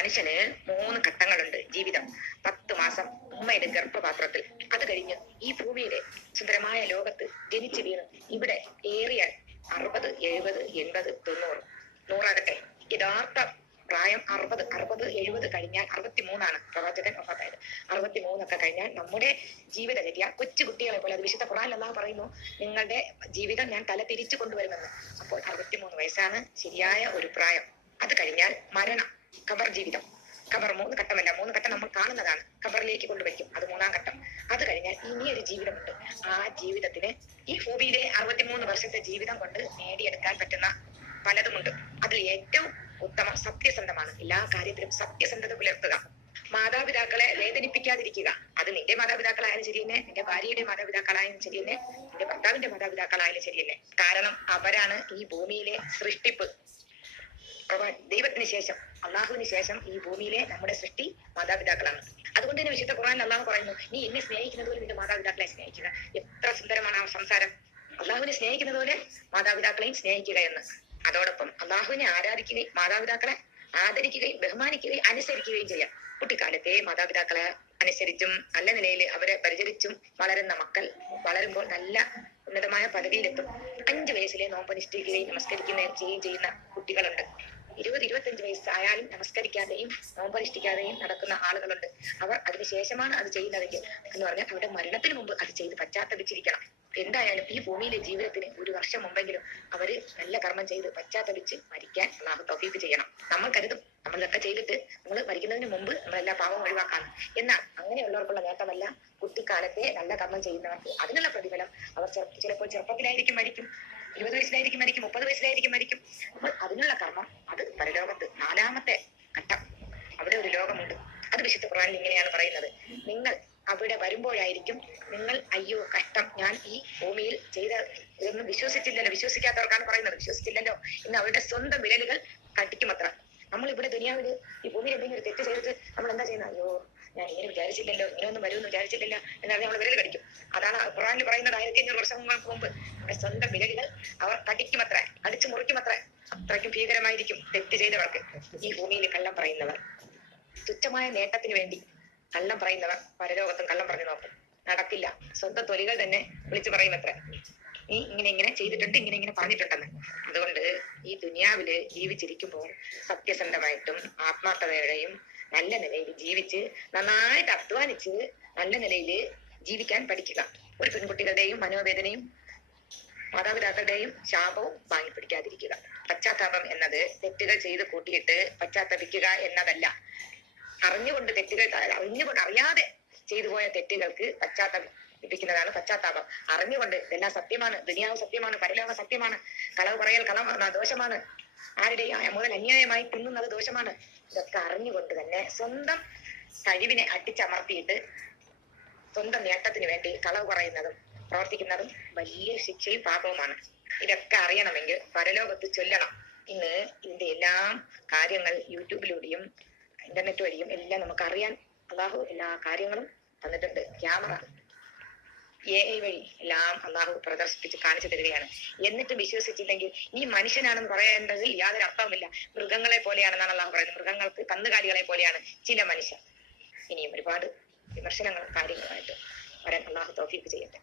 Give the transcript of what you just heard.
മനുഷ്യന് 3 ഘട്ടങ്ങളുണ്ട് ജീവിതം. 10 മാസം ഉമ്മയുടെ ഗർഭപാത്രത്തിൽ, അത് കഴിഞ്ഞ് ഈ ഭൂമിയിലെ സുന്ദരമായ ലോകത്ത് ജനിച്ചു വീണ് ഇവിടെ ഏറിയാൽ 60, 70, 80, 90, 100 യഥാർത്ഥ പ്രായം 60, 70 കഴിഞ്ഞാൽ 63 പ്രവാചകൻ വഫാത്തായത്. 63 കഴിഞ്ഞാൽ നമ്മുടെ ജീവിതഗതിയ കൊച്ചു കുട്ടികളെ പോലെ, അത് വിശുദ്ധ ഖുർആനിൽ അല്ലാഹു പറയുന്നു, നിങ്ങളുടെ ജീവിതം ഞാൻ തല തിരിച്ചു കൊണ്ടുവരുമെന്ന്. അപ്പോൾ 63 വയസ്സാണ് ശരിയായ ഒരു പ്രായം. അത് കഴിഞ്ഞാൽ മരണം, ഖബർ ജീവിതം. ഖബർ 3 ഘട്ടമല്ല, 3 ഘട്ടം നമ്മൾ കാണുന്നതാണ്. ഖബറിലേക്ക് കൊണ്ടുവയ്ക്കും, അത് 3-ാം ഘട്ടം. അത് കഴിഞ്ഞാൽ ഇനിയൊരു ജീവിതമുണ്ട്. ആ ജീവിതത്തിന് ഈ ഭൂമിയിലെ 63 വർഷത്തെ ജീവിതം കൊണ്ട് നേടിയെടുക്കാൻ പറ്റുന്ന പലതുമുണ്ട്. അതിൽ ഏറ്റവും ഉത്തമം സത്യസന്ധമാണ്. എല്ലാ കാര്യത്തിലും സത്യസന്ധത പുലർത്തുക. മാതാപിതാക്കളെ വേദനിപ്പിക്കാതിരിക്കുക. അത് നിന്റെ മാതാപിതാക്കളായാലും ശരി തന്നെ, നിന്റെ ഭാര്യയുടെ മാതാപിതാക്കളായാലും ശരി തന്നെ, നിന്റെ ഭർത്താവിന്റെ മാതാപിതാക്കളായാലും ശരി തന്നെ. കാരണം അവരാണ് ഈ ഭൂമിയിലെ സൃഷ്ടിപ്പ്. ദൈവത്തിന് ശേഷം, അള്ളാഹുവിന് ശേഷം ഈ ഭൂമിയിലെ നമ്മുടെ സൃഷ്ടി മാതാപിതാക്കളാണ്. അതുകൊണ്ട് തന്നെ വിശുദ്ധ ഖുർആനിൽ അള്ളാഹു പറയുന്നു, നീ എന്നെ സ്നേഹിക്കുന്നത് പോലെ നിന്റെ മാതാപിതാക്കളെ സ്നേഹിക്കുക. എത്ര സുന്ദരമാണ് ആ സംസാരം. അള്ളാഹുവിനെ സ്നേഹിക്കുന്നത് പോലെ മാതാപിതാക്കളെയും സ്നേഹിക്കുക എന്ന്. അതോടൊപ്പം അള്ളാഹുവിനെ ആരാധിക്കുകയും മാതാപിതാക്കളെ ആദരിക്കുകയും ബഹുമാനിക്കുകയും അനുസരിക്കുകയും ചെയ്യാം. കുട്ടിക്കാലത്തെ മാതാപിതാക്കളെ അനുസരിച്ചും നല്ല നിലയിൽ അവരെ പരിചരിച്ചും വളരുന്ന മക്കൾ വളരുമ്പോൾ നല്ല ഉന്നതമായ പദവിയിലെത്തും. 5 വയസ്സിലെ നോമ്പനുഷ്ഠിക്കുകയും നമസ്കരിക്കുകയും ചെയ്യുന്ന കുട്ടികളുണ്ട്. 20, 25 വയസ്സായാലും നമസ്കരിക്കാതെയും നോമ്പനുഷ്ഠിക്കാതെയും നടക്കുന്ന ആളുകളുണ്ട്. അവർ അതിനുശേഷമാണ് അത് ചെയ്യുന്നതെങ്കിൽ എന്ന് പറഞ്ഞാൽ അവരുടെ മരണത്തിന് മുമ്പ് അത് ചെയ്ത് പശ്ചാത്തപിച്ചിരിക്കണം. എന്തായാലും ഈ ഭൂമിയിലെ ജീവിതത്തിന് 1 വർഷം മുമ്പെങ്കിലും അവര് നല്ല കർമ്മം ചെയ്ത് പശ്ചാത്തപിച്ച് മരിക്കാൻ അല്ലാഹു തൗഫീഖ് ചെയ്യണം. നമ്മൾ കരുതും നമ്മളിതൊക്കെ ചെയ്തിട്ട് നമ്മൾ മരിക്കുന്നതിന് മുമ്പ് നമ്മളെല്ലാ പാവം ഒഴിവാക്കാണ്. എന്നാൽ അങ്ങനെയുള്ളവർക്കുള്ള നേട്ടമല്ല കുട്ടിക്കാലത്തെ നല്ല കർമ്മം ചെയ്യുന്നവർക്ക് അതിനുള്ള പ്രതിഫലം. അവർ ചിലപ്പോൾ ചെറുപ്പത്തിലായിരിക്കും മരിക്കും, 20 വയസ്സിലായിരിക്കും മരിക്കും, 30 വയസ്സിലായിരിക്കും മരിക്കും. അപ്പോൾ അതിനുള്ള കർമ്മം അത് പരലോകത്ത് 4-ാമത്തെ ഘട്ടം. അവിടെ ഒരു ലോകമുണ്ട്. അത് വിശുദ്ധ ഖുർആനിൽ ഇങ്ങനെയാണ് പറയുന്നത്, നിങ്ങൾ അവിടെ വരുമ്പോഴായിരിക്കും നിങ്ങൾ അയ്യോ കഷ്ടം, ഞാൻ ഈ ഭൂമിയിൽ ചെയ്ത ഇതൊന്നും വിശ്വസിച്ചില്ലല്ലോ. വിശ്വസിക്കാത്തവർക്കാണ് പറയുന്നത്. വിശ്വസിച്ചില്ലല്ലോ എന്ന് അവരുടെ സ്വന്തം വിരലുകൾ കടിക്കുമത്ര. നമ്മൾ ഇവിടെ ദുനിയാവില് ഈ ഭൂമിയിൽ എന്തെങ്കിലും ഒരു തെറ്റ് ചെയ്തിട്ട് നമ്മൾ എന്താ ചെയ്യുന്നത്? അയ്യോ ഞാൻ ഇങ്ങനെ വിചാരിച്ചില്ലല്ലോ, ഇങ്ങനെയൊന്നും വരുമെന്ന് വിചാരിച്ചില്ല എന്നാണ് നമ്മൾ വിരൽ കടിക്കും. അതാണ് ഖുർആനിൽ പറയുന്നത്. 1500 വർഷങ്ങൾക്ക് മുമ്പ് നമ്മുടെ സ്വന്തം വിരലുകൾ അവർ കടിക്കുമത്ര, അടിച്ചു മുറിക്കുമത്ര. അത്രയ്ക്കും ഭീകരമായിരിക്കും തെറ്റ് ചെയ്തവർക്ക്. ഈ ഭൂമിയിൽ കള്ളം പറയുന്നവർ, തുച്ഛമായ നേട്ടത്തിന് വേണ്ടി കള്ളം പറയുന്നവർ പരലോകത്തും കള്ളം പറഞ്ഞു നോക്കും. നടക്കില്ല. സ്വന്തം തൊലികൾ തന്നെ വിളിച്ചു പറയുമത്ര, നീ ഇങ്ങനെ ചെയ്തിട്ടുണ്ട്, ഇങ്ങനെ പറഞ്ഞിട്ടുണ്ടെന്ന്. അതുകൊണ്ട് ഈ ദുനിയാവില് ജീവിച്ചിരിക്കുമ്പോൾ സത്യസന്ധമായിട്ടും ആത്മാർത്ഥതയോടെയും നല്ല നിലയിൽ ജീവിച്ച് നന്നായിട്ട് അധ്വാനിച്ച് നല്ല നിലയിൽ ജീവിക്കാൻ പഠിക്കുക. ഒരു പെൺകുട്ടികളുടെയും മനോവേദനയും മാതാപിതാക്കളുടെയും ശാപവും വാങ്ങിപ്പിടിക്കാതിരിക്കുക. പശ്ചാത്താപം എന്നത് തെറ്റുകൾ ചെയ്ത് കൂട്ടിയിട്ട് പശ്ചാത്തപിക്കുക എന്നതല്ല. അറിഞ്ഞുകൊണ്ട് തെറ്റുകൾ, അറിയാതെ ചെയ്തു പോയ തെറ്റുകൾക്ക് പശ്ചാത്തപിക്കുന്നതാണ് പശ്ചാത്താപം. അറിഞ്ഞുകൊണ്ട് ഇതെല്ലാം സത്യമാണ്, ദുനിയാവ് സത്യമാണ്, പരലോകം സത്യമാണ്, കളവ് പറയൽ ദോഷമാണ്, ആരുടെയും മുതൽ അന്യായമായി തിന്നുന്നത് ദോഷമാണ്. ഇതൊക്കെ അറിഞ്ഞുകൊണ്ട് തന്നെ സ്വന്തം കഴിവിനെ അടിച്ചമർത്തിയിട്ട് സ്വന്തം നേട്ടത്തിന് വേണ്ടി കളവ് പറയുന്നതും പ്രവർത്തിക്കുന്നതും വലിയ ശിക്ഷയും പാപവുമാണ്. ഇതൊക്കെ അറിയണമെങ്കിൽ പരലോകത്ത് ചൊല്ലണം. ഇന്ന് ഇതിന്റെ എല്ലാം കാര്യങ്ങൾ യൂട്യൂബിലൂടെയും ഇന്റർനെറ്റ് വഴിയും എല്ലാം നമുക്ക് അറിയാൻ അള്ളാഹു എല്ലാ കാര്യങ്ങളും തന്നിട്ടുണ്ട്. ക്യാമറ, AI വഴി എല്ലാം അള്ളാഹു പ്രദർശിപ്പിച്ച് കാണിച്ചു തരികയാണ്. എന്നിട്ട് വിശ്വസിച്ചില്ലെങ്കിൽ ഈ മനുഷ്യനാണെന്ന് പറയേണ്ടതിൽ യാതൊരു അർത്ഥവുമില്ല. മൃഗങ്ങളെ പോലെയാണെന്നാണ് അള്ളാഹു പറയുന്നത്. മൃഗങ്ങൾക്ക് കന്നുകാലികളെ പോലെയാണ് ചില മനുഷ്യർ. ഇനിയും ഒരുപാട് വിമർശനങ്ങളും കാര്യങ്ങളുമായിട്ട് വരാൻ അള്ളാഹു തൗഫീഖ് ചെയ്യട്ടെ.